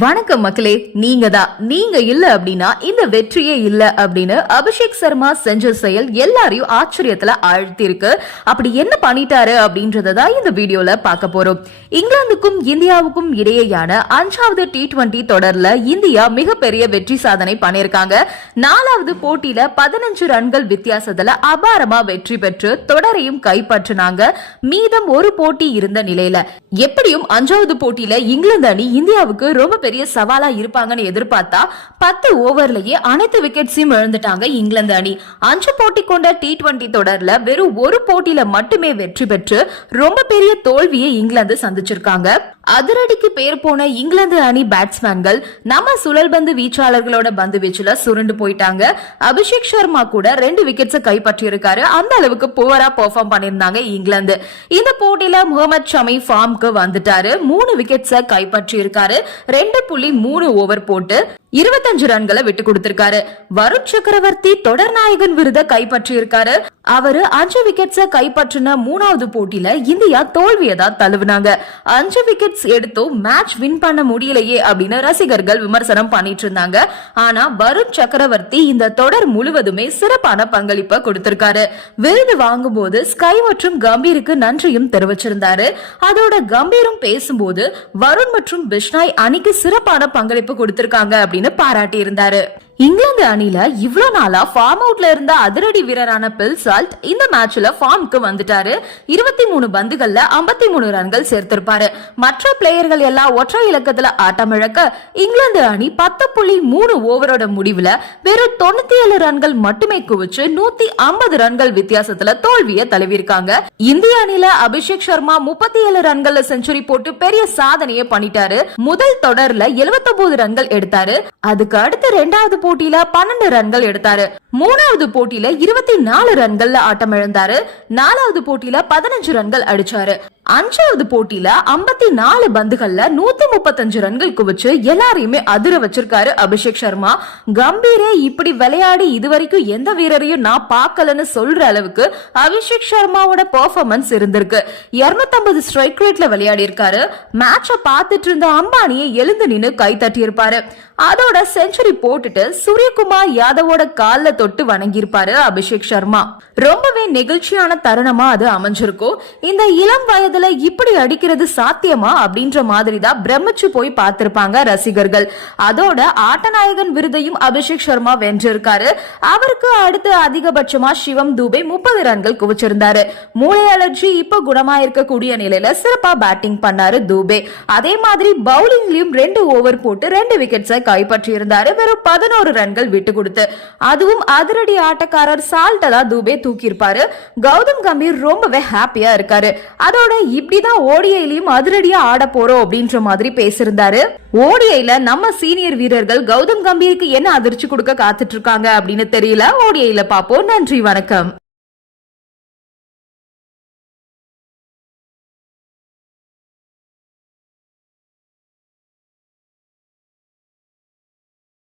வணக்கம் மக்களே, நீங்க இல்ல அப்படின்னா இந்த வெற்றியே இல்ல அப்படின்னு அபிஷேக் சர்மா செஞ்ச செயல் எல்லாரையும் ஆச்சரியத்துல ஆழ்த்திருக்கு. அப்படி என்ன பண்ணிட்டாரு அப்படின்றதான் இந்த வீடியோல பார்க்க போறோம். இங்கிலாந்துக்கும் இந்தியாவுக்கும் இடையேயான 5வது T20 தொடர்ல இந்தியா மிகப்பெரிய வெற்றி சாதனை பண்ணிருக்காங்க. 4வது போட்டியில 15 ரன்கள் வித்தியாசத்துல அபாரமா வெற்றி பெற்று தொடரையும் கைப்பற்றினாங்க. மீதம் ஒரு போட்டி இருந்த நிலையில எப்படியும் 5வது போட்டியில இங்கிலாந்து அணி இந்தியாவுக்கு ரொம்ப பெரிய சவாலா இருப்பாங்கன்னு எதிர்பார்த்தா 10 ஓவர்லயே அனைத்து விக்கெட்ஸையும் இழந்துட்டாங்க இங்கிலாந்து அணி. 5 போட்டி கொண்ட T20 தொடர்ல வெறும் ஒரு போட்டியில மட்டுமே வெற்றி பெற்று ரொம்ப பெரிய தோல்வியை இங்கிலாந்து சந்திச்சிருக்காங்க. அதிரடிக்கு பேர் போன இங்கிலாந்து அணி பேட்ஸ்மேன்கள் நம்ம சுழல்பந்து வீச்சாளர்களோட பந்து வீச்சுல சுருண்டு போயிட்டாங்க. அபிஷேக் சர்மா கூட 2 விக்கெட்ஸ் கைப்பற்றி இருக்காரு. அந்த அளவுக்கு புவரா பெர்ஃபார்ம் பண்ணிருந்தாங்க இங்கிலாந்து. இந்த போட்டியில முகமது ஷமி ஃபார்முக்கு வந்துட்டாரு. 3 விக்கெட்ஸ் கைப்பற்றி இருக்காரு. 2.3 ஓவர் போட்டு 25 ரன்களை விட்டு கொடுத்திருக்காரு. வருண் சக்கரவர்த்தி தொடர் நாயகன் விருதை கைப்பற்றி இருக்காரு. அவரு 5 விக்கெட்ஸ் கைப்பற்றின 3வது போட்டியில இந்தியா தோல்வியை தான் தழுவினாங்க. 5 விக்கெட்ஸ் எடுத்தும் மேட்ச் வின் பண்ண முடியலையே அப்படின்னு ரசிகர்கள் விமர்சனம் பண்ணிட்டு இருந்தாங்க. ஆனா வருண் சக்கரவர்த்தி இந்த தொடர் முழுவதுமே சிறப்பான பங்களிப்பை கொடுத்திருக்காரு. விருது வாங்கும் போது ஸ்கை மற்றும் கம்பீருக்கு நன்றியும் தெரிவிச்சிருந்தாரு. அதோட கம்பீரும் பேசும்போது வருண் மற்றும் பிஷ்னாய் அணிக்கு சிறப்பான பங்களிப்பு கொடுத்திருக்காங்க அப்படின்னு பாராட்டி இருந்தாரு. இங்கிலாந்து அணில இவ்வளவு நாளா ஃபார்ம் அவுட்ல இருந்த அதிரடி வீரரான பில் சால்ட் இந்த மேட்ச்ல ஃபார்முக்கு வந்துட்டாரு. 23 பந்துகள்ல 53 ரன்கள் சேர்த்திருப்பாரு. மற்ற பிளேயர்கள் எல்லாம் ஒற்றை இலக்கத்துல ஆட்டமிழக்க இங்கிலாந்து அணி 10.3 ஓவரோட முடிவுல வெறும் 97 ரன்கள் மட்டுமே குவிச்சு 150 ரன்கள் வித்தியாசத்துல தோல்வியை தழுவிருக்காங்க. இந்திய அணில அபிஷேக் சர்மா 37 ரன்கள்ல செஞ்சுரி போட்டு பெரிய சாதனையை பண்ணிட்டாரு. முதல் தொடர்ல 79 ரன்கள் எடுத்தாரு. அதுக்கு அடுத்து 2வது போட்டியில 12 ரன்கள் எடுத்தாரு. 3வது போட்டியில 24 ரன்கள்ல ஆட்டம் இழந்தாரு. 4வது போட்டியில 15 ரன்கள் அடிச்சாரு. 5வது போட்டியில 54 பந்துகள்ல 135 ரன்கள் குவிச்சு எல்லாரையுமே அதிர வச்சிருக்காரு அபிஷேக் சர்மா. கம்பீரே இப்படி விளையாடி இதுவரைக்கும் எந்த வீரரையும் நான் பார்க்கலன்னு சொல்ற அளவுக்கு அபிஷேக் சர்மாவோட பெர்ஃபார்மன்ஸ் இருந்திருக்கு. 250 ஸ்ட்ரைக் ரேட்ல விளையாடி இருக்காரு. மேட்ச பார்த்துட்டு இருந்த அம்பானியை எழுந்து நின்னு கை தட்டி இருப்பாரு. அதோட செஞ்சுரி போட்டுட்டு சூரியகுமார் யாதவோட கால்ல தொட்டு வணங்கி இருப்பாரு அபிஷேக் சர்மா. ரொம்பவே நெகிழ்ச்சியான தருணமா அது அமைஞ்சிருக்கும். இந்த இளம் வயதுல இப்படி அடிக்கிறது சாத்தியமா அப்படின்ற மாதிரி தான் பிரமிச்சு போய் பார்த்திருப்பாங்க ரசிகர்கள். அதோட ஆட்டநாயகன் விருதையும் அபிஷேக் சர்மா வென்றிருக்காரு. அவருக்கு அடுத்து அதிகபட்சமா சிவம் தூபே 30 ரன்கள் குவிச்சிருந்தாரு. மூளை அலர்ஜி இப்ப குணமா இருக்கக்கூடிய நிலையில சிறப்பா பேட்டிங் பண்ணாரு தூபே. அதே மாதிரி பவுலிங்லயும் 2 ஓவர் போட்டு 2 விக்கெட்ஸை கைப்பற்றி இருந்தாரு. வெறும் 11 ரன்கள் விட்டு கொடுத்து. அதுவும் அதிரடி ஆட்டக்காரர் சால்ட்டா தூபே தூக்கி இருப்பாரு. கௌதம் கம்பீர் ரொம்பவே ஹாப்பியா இருக்காரு. அதோட இப்படிதான் ஓடிஐலயும் அதிரடியா ஆட போறோம் அப்படின்ற மாதிரி பேசியிருந்தாரு. ஓடிஐல நம்ம சீனியர் வீரர்கள் கௌதம் கம்பீருக்கு என்ன அதிர்ச்சி கொடுக்க காத்துட்டு இருக்காங்க அப்படின்னு தெரியல. ஓடிஐல பாப்போம். நன்றி, வணக்கம்.